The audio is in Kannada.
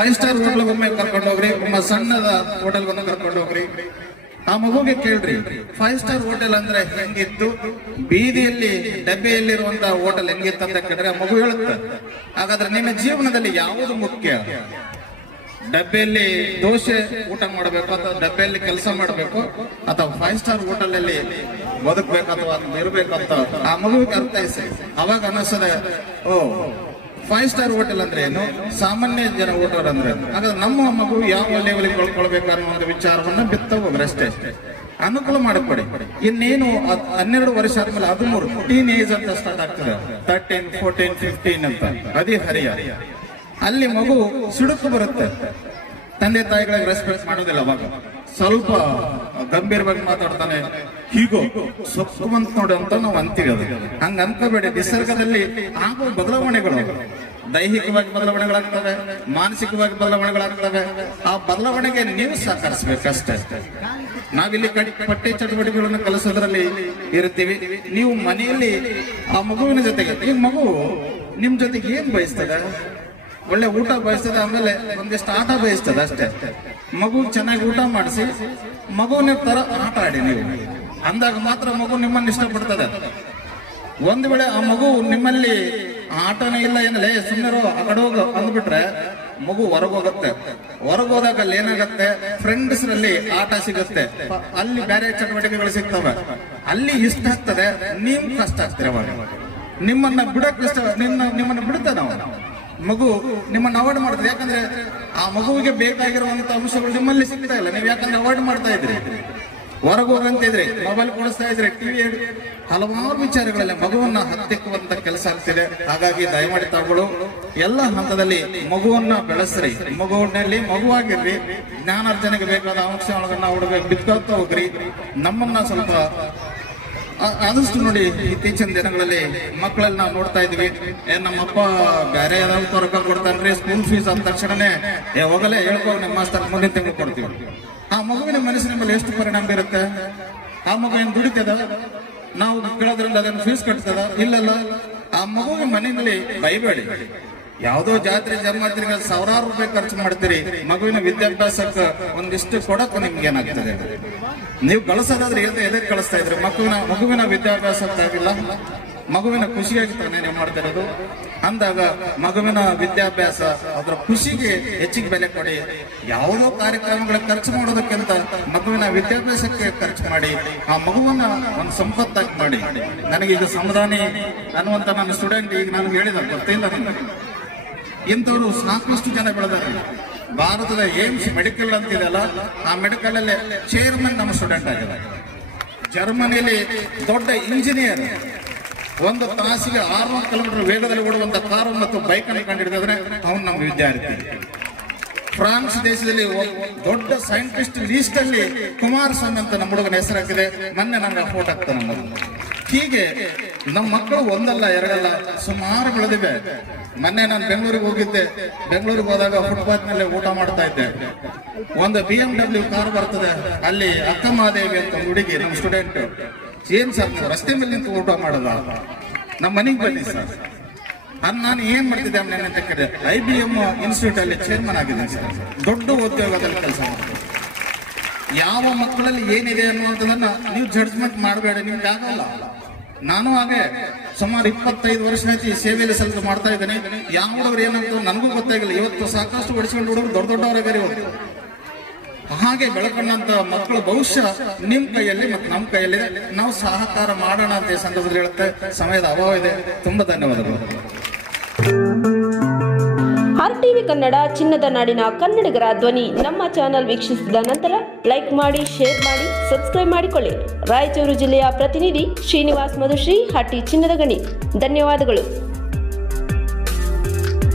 ಫೈವ್ ಸ್ಟಾರ್ ಹೋಟೆಲ್ ಒಮ್ಮೆ ಕರ್ಕೊಂಡು ಹೋಗ್ರಿ ನಿಮ್ಮ ಸಣ್ಣದ ಹೋಟೆಲ್ಗೊಂದು ಕರ್ಕೊಂಡು ಹೋಗ್ರಿ. ಆ ಮಗುಗೆ ಕೇಳ್ರಿ ಫೈವ್ ಸ್ಟಾರ್ ಹೋಟೆಲ್ ಅಂದ್ರೆ ಹೆಂಗಿತ್ತು? ಬೀದಿಯಲ್ಲಿ, ಡಬ್ಬೆಯಲ್ಲಿರುವಂತ ಹೋಟೆಲ್ ಹೆಂಗಿತ್ತು ಅಂತ ಕೇಳಿದ್ರೆ ಆ ಮಗು ಹೇಳುತ್ತೆ. ಹಾಗಾದ್ರೆ ನಿನ್ನ ಜೀವನದಲ್ಲಿ ಯಾವುದು ಮುಖ್ಯ? ಡಬ್ಬೆಯಲ್ಲಿ ದೋಸೆ ಊಟ ಮಾಡಬೇಕು ಅಥವಾ ಡಬ್ಬೆಯಲ್ಲಿ ಕೆಲಸ ಮಾಡಬೇಕು ಅಥವಾ ಫೈವ್ ಸ್ಟಾರ್ ಹೋಟೆಲ್ ಅಲ್ಲಿ ಬದುಕಬೇಕು ಅಥವಾ ಇರಬೇಕು ಅಂತ ಆ ಮಗುವಿಗೆ ಅರ್ಥೈಸಿ. ಅವಾಗ ಅನ್ನಿಸದೆ ಓ ಫೈವ್ ಸ್ಟಾರ್ ಹೋಟೆಲ್ ಅಂದ್ರೆ ಏನು? ಸಾಮಾನ್ಯ ಜನ ಹೋಟೆಲ್ ಅಂದ್ರೆ? ಹಾಗಾದ್ರೆ ನಮ್ಮ ಮಗು ಯಾವ ಲೆವೆಲ್ಗೆ ಕಳ್ಕೊಳ್ಬೇಕು ಅನ್ನೋ ಒಂದು ವಿಚಾರವನ್ನ ಬಿತ್ತ ಹೋಗ್ರಿ ಅಷ್ಟೇ. ಅನುಕೂಲ ಮಾಡಿಕೊಡಿ. ಇನ್ನೇನು ಹನ್ನೆರಡು ವರ್ಷ ಆದ್ಮೇಲೆ ಹದಿಮೂರು ಟೀನ್ ಏಜ್ ಅಂತ ಸ್ಟಾರ್ಟ್ ಆಗ್ತದೆ. ತರ್ಟೀನ್ ಫೋರ್ಟೀನ್ ಫಿಫ್ಟೀನ್ ಅಂತ. ಅದೇ ಹರಿಯ. ಅಲ್ಲಿ ಮಗು ಸಿಡುಕು ಬರುತ್ತೆ. ತಂದೆ ತಾಯಿಗಳಿಗೆ ರೆಸ್ಪೆಕ್ಟ್ ಮಾಡೋದಿಲ್ಲ ಅವಾಗ. ಸ್ವಲ್ಪ ಗಂಭೀರವಾಗಿ ಮಾತಾಡ್ತಾನೆ. ಹೀಗೋ ಸೊಕ್ಕುವಂತ ನೋಡಿ ಅಂತ ನಾವು ಅಂತೀವಿ ಅದು. ಹಂಗ ಅನ್ಕೋಬೇಡಿ ನಿಸರ್ಗದಲ್ಲಿ ಆಗುವ ಬದಲಾವಣೆಗಳು ದೈಹಿಕವಾಗಿ ಬದಲಾವಣೆಗಳಾಗ್ತವೆ, ಮಾನಸಿಕವಾಗಿ ಬದಲಾವಣೆಗಳಾಗ್ತವೆ. ಆ ಬದಲಾವಣೆಗೆ ನೀವು ಸಹಕರಿಸ್ಬೇಕಷ್ಟೇ. ನಾವಿಲ್ಲಿ ಕಡಿ, ಪಠ್ಯ ಚಟುವಟಿಕೆಗಳನ್ನು ಕಲಿಸೋದ್ರಲ್ಲಿ ಇರ್ತೀವಿ. ನೀವು ಮನೆಯಲ್ಲಿ ಆ ಮಗುವಿನ ಜೊತೆಗೆ ಈ ಮಗು ನಿಮ್ ಜೊತೆಗೆ ಏನ್ ಬಯಸ್ತದೆ? ಒಳ್ಳೆ ಊಟ ಬಯಸ್ತದೆ, ಆಮೇಲೆ ಒಂದಿಷ್ಟು ಆಟ ಬಯಸ್ತದೆ ಅಷ್ಟೇ. ಮಗು ಚೆನ್ನಾಗಿ ಊಟ ಮಾಡಿಸಿ, ಮಗುವಿನ ತರ ಆಟ ಆಡಿ ನೀವು. ಅಂದಾಗ ಮಾತ್ರ ಮಗು ನಿಮ್ಮನ್ನು ಇಷ್ಟಪಡ್ತದೆ. ಒಂದು ವೇಳೆ ಆ ಮಗು ನಿಮ್ಮಲ್ಲಿ ಆಟನೇ ಇಲ್ಲ ಏನಲ್ಲೇ ಸುಮ್ಮನೆ ಆ ಕಡೆ ಹೋಗು, ಅಂದ್ಬಿಟ್ರೆ ಮಗು ಹೊರಗೋಗುತ್ತೆ ಹೊರಗೋದಾಗ ಅಲ್ಲಿ ಏನಾಗತ್ತೆ? ಫ್ರೆಂಡ್ಸ್ನಲ್ಲಿ ಆಟ ಸಿಗುತ್ತೆ. ಅಲ್ಲಿ ಬೇರೆ ಚಟುವಟಿಕೆಗಳು ಸಿಗ್ತವೆ. ಅಲ್ಲಿ ಇಷ್ಟ ಆಗ್ತದೆ, ನೀವು ಕಷ್ಟ ಆಗ್ತೀರ ಅವಾಗ ನಿಮ್ಮನ್ನ ಬಿಡಕ್ ಇಷ್ಟ ನಿಮ್ಮ ನಿಮ್ಮನ್ನ ಬಿಡುತ್ತೆ ನಾವು. ಮಗು ನಿಮ್ಮನ್ನ ಅವಾಯ್ಡ್ ಮಾಡ್ತದೆ. ಯಾಕಂದ್ರೆ ಆ ಮಗುವಿಗೆ ಬೇಕಾಗಿರುವಂತ ಅಂಶಗಳು ನಿಮ್ಮಲ್ಲಿ ಸಿಗ್ತಾ ಇಲ್ಲ. ನೀವು ಯಾಕಂದ್ರೆ ಅವಾಯ್ಡ್ ಮಾಡ್ತಾ ಇದ್ರಿ ಹೊರಗೆ ಹೋಗಂತಿದ್ರಿ ಮೊಬೈಲ್ ಕೊಡಿಸ್ತಾ ಇದ್ರೆ ಟಿವಿ ಹಲವಾರು ವಿಚಾರಗಳಲ್ಲಿ ಮಗುವನ್ನ ಹತ್ತಿಕ್ಕುವಂತ ಕೆಲಸ ಆಗ್ತಿದೆ. ಹಾಗಾಗಿ ದಯಮಾಡಿ ತಾವುಗಳು, ಎಲ್ಲ ಹಂತದಲ್ಲಿ ಮಗುವನ್ನ ಬೆಳೆಸ್ರಿ. ಮಗುವಿನಲ್ಲಿ ಮಗುವಾಗಿರ್ರಿ ಜ್ಞಾನಾರ್ಜನೆಗೆ ಬೇಕಾದ ಅಂಶಗಳನ್ನ ಹುಡುಗ ಬಿತ್ಕೋತಾ ಹೋಗ್ರಿ. ನಮ್ಮನ್ನ ಸ್ವಲ್ಪ ಆದಷ್ಟು ನೋಡಿ ಇತ್ತೀಚಿನ ದಿನಗಳಲ್ಲಿ ಮಕ್ಕಳಲ್ಲಿ ನಾವು ನೋಡ್ತಾ ಇದ್ವಿ. ಏ, ನಮ್ಮಪ್ಪ ಬೇರೆ ಯಾವ್ದಾದ್ರು ರೊಕ್ಕ ಕೊಡ್ತಾನ್ರಿ ಸ್ಕೂಲ್ ಫೀಸ್ ಅಂದ ತಕ್ಷಣನೇ. ಹೋಗಲೇ ಹೇಳ್ಕೊ, ನಮ್ಮ ಮಾಸ್ತರ್ ಮುಂದಿನ ತಿಂಗಳು ಕೊಡ್ತೀವಿ. ಆ ಮಗುವಿನ ಮನಸ್ಸಿನ ಮೇಲೆ ಎಷ್ಟು ಪರಿಣಾಮ ಬೀರುತ್ತೆ ಆ ಮಗು ಏನ್ ದುಡಿತದ? ನಾವು ಕೇಳೋದ್ರಿಂದ ಅದನ್ನು ಫೀಸ್ ಕಟ್ತದ? ಇಲ್ಲಲ್ಲ. ಆ ಮಗುವಿನ ಮನೆಯಲ್ಲಿ ಬೈಬೇಡಿ. ಯಾವುದೋ ಜಾತ್ರೆ ಜನ್ಮಾತ್ರಿಗೆ ಸಾವಿರಾರು ರೂಪಾಯಿ ಖರ್ಚು ಮಾಡ್ತೀರಿ. ಮಗುವಿನ ವಿದ್ಯಾಭ್ಯಾಸಕ್ಕೆ ಒಂದಿಷ್ಟು ಕೊಡಕ್ಕೆ ನಿಮ್ಗೆ ಏನಾಗ್ತದೆ? ನೀವು ಕಳಿಸೋದಾದ್ರೆ ಎದೆ ಎದೆ ಕಳಿಸ್ತಾ ಇದ್ರಿ. ಮಗುವಿನ ಮಗುವಿನ ವಿದ್ಯಾಭ್ಯಾಸಕ್ಕಾಗಿಲ್ಲ. ಮಗುವಿನ ಖುಷಿಯಾಗಿ ತಾನೇ ನೀವು ಮಾಡ್ತಾ ಇರೋದು. ಅಂದಾಗ ಮಗುವಿನ ವಿದ್ಯಾಭ್ಯಾಸ ಅದರ ಖುಷಿಗೆ ಹೆಚ್ಚಿಗೆ ಬೆಲೆ ಕೊಡಿ. ಯಾವುದೋ ಕಾರ್ಯಕ್ರಮಗಳ ಖರ್ಚು ಮಾಡೋದಕ್ಕಿಂತ ಮಗುವಿನ ವಿದ್ಯಾಭ್ಯಾಸಕ್ಕೆ ಖರ್ಚು ಮಾಡಿ, ಆ ಮಗುವನ್ನ ಒಂದು ಸಂಪತ್ತಾಗಿ ಮಾಡಿ. ನನಗೆ ನನಗೀಗ ಸಮದಾನಿ ಅನ್ನುವಂತ ನನ್ನ ಸ್ಟೂಡೆಂಟ್ ಈಗ ನನಗೆ ಹೇಳಿದ ಗೊತ್ತಿಲ್ಲ ನನಗೆ. ಇಂಥವ್ರು ಸಾಕಷ್ಟು ಜನ ಬೆಳೆದಾರೆ. ಭಾರತದ ಏಮ್ಸ್ ಮೆಡಿಕಲ್ ಅಂತಿದೆಯಲ್ಲ ಆ ಮೆಡಿಕಲ್ ಅಲ್ಲಿ ಚೇರ್ಮನ್ ನಮ್ಮ ಸ್ಟೂಡೆಂಟ್ ಆಗಿದೆ ಜರ್ಮನಿಯಲ್ಲಿ ದೊಡ್ಡ ಇಂಜಿನಿಯರ್ ಒಂದು ತಾಸಿಗೆ ಆರ್ನೂರು ಕಿಲೋಮೀಟರ್ ವೇಗದಲ್ಲಿ ಓಡುವಂತ ಕಾರು ಮತ್ತು ಬೈಕ್ ಅನ್ನು ಕಂಡಿಡಿದ್ರೆ ಅವನು ನಮ್ಮ ವಿದ್ಯಾರ್ಥಿ. ಫ್ರಾನ್ಸ್ ದೇಶದಲ್ಲಿ ದೊಡ್ಡ ಸೈಂಟಿಸ್ಟ್ ಲೀಸ್ಟ್ ಅಲ್ಲಿ ಕುಮಾರಸ್ವಾಮಿ ಅಂತ ನಮ್ಮ ಹುಡುಗನ ಹೆಸರಾಕಿದೆ ಮೊನ್ನೆ ನಂಗೆ ಫೋಟೋ ಆಗ್ತಾ ಹೀಗೆ ನಮ್ಮ ಮಕ್ಕಳು ಒಂದಲ್ಲ, ಎರಡಲ್ಲ, ಸುಮಾರು ಬೆಳೆದಿವೆ. ಮೊನ್ನೆ ನಾನು ಬೆಂಗಳೂರಿಗೆ ಹೋಗಿದ್ದೆ. ಬೆಂಗಳೂರಿಗೆ ಹೋದಾಗ ಫುಟ್ಪಾತ್ ಮೇಲೆ ಊಟ ಮಾಡ್ತಾ ಇದ್ದೆ. ಒಂದು ಬಿ ಎಂ ಡಬ್ಲ್ಯೂ ಕಾರ್ ಬರ್ತದೆ. ಅಲ್ಲಿ ಅಕ್ಕಮಹಾದೇವಿ ಅಂತ ಹುಡುಗಿ, ನಮ್ಮ ಸ್ಟೂಡೆಂಟ್ ಏನ್ ಸರ್ ರಸ್ತೆ ಮೇಲೆ ನಿಂತು ಊಟ ಮಾಡಲ್ಲ ನಮ್ಮ ಮನೆಗೆ ಬನ್ನಿ ಸರ್. ಅದ್ ನಾನು ಏನ್ ಮಾಡ್ತಿದ್ದೆ ಅಂತ ಕೇಳಿದೆ ಐ ಬಿ ಎಂ ಇನ್ಸ್ಟಿಟ್ಯೂಟ್ ಅಲ್ಲಿ ಚೇರ್ಮನ್ ಆಗಿದ್ದೀನಿ ಸರ್. ದೊಡ್ಡ ಉದ್ಯೋಗದಲ್ಲಿ ಕೆಲಸ ಮಾಡ್ತೀನಿ. ಯಾವ ಮಕ್ಕಳಲ್ಲಿ ಏನಿದೆ ಅನ್ನುವಂಥದ್ದನ್ನ ನೀವು ಜಡ್ಜ್ಮೆಂಟ್ ಮಾಡಬೇಡಿ, ನಿಮ್ಗೆ ಆಗಲ್ಲ. ನಾನು ಹಾಗೆ ಸುಮಾರು ಇಪ್ಪತ್ತೈದು ವರ್ಷ ಆಯ್ತು ಈ ಸೇವೆಯಲ್ಲಿ ಸ್ವಲ್ಪ ಮಾಡ್ತಾ ಇದ್ದೇನೆ. ಯಾವ ಹುಡುಗರು ಏನಂತ ನನಗೂ ಗೊತ್ತಾಗಿಲ್ಲ. ಇವತ್ತು ಸಾಕಷ್ಟು ಬಡಿಸ್ಕೊಂಡು ಹುಡುಗರು ದೊಡ್ಡ ದೊಡ್ಡವರಾಗಿದ್ದಾರೆ ಇವತ್ತು ಹಾಗೆ ಬೆಳಕೊಂಡಂತ ಮಕ್ಕಳು ಬಹುಶಃ ನಿಮ್ ಕೈಯಲ್ಲಿ ಮತ್ತೆ ನಮ್ಮ ಕೈಯಲ್ಲಿ ನಾವು ಸಹಕಾರ ಮಾಡೋಣ ಅಂತ ಈ ಸಂದರ್ಭದಲ್ಲಿ ಹೇಳುತ್ತೆ. ಸಮಯದ ಅಭಾವ ಇದೆ. ತುಂಬಾ ಧನ್ಯವಾದಗಳು. ಆರ್ ಟಿವಿ ಕನ್ನಡ, ಚಿನ್ನದ ನಾಡಿನ ಕನ್ನಡಿಗರ ಧ್ವನಿ ನಮ್ಮ ಚಾನೆಲ್ ವೀಕ್ಷಿಸಿದ ನಂತರ ಲೈಕ್ ಮಾಡಿ, ಶೇರ್ ಮಾಡಿ, ಸಬ್ಸ್ಕ್ರೈಬ್ ಮಾಡಿಕೊಳ್ಳಿ. ರಾಯಚೂರು ಜಿಲ್ಲೆಯ ಪ್ರತಿನಿಧಿ ಶ್ರೀನಿವಾಸ್ ಮಧುಶ್ರೀ ಹಟ್ಟಿ ಚಿನ್ನದ ಗಣಿ. ಧನ್ಯವಾದಗಳು.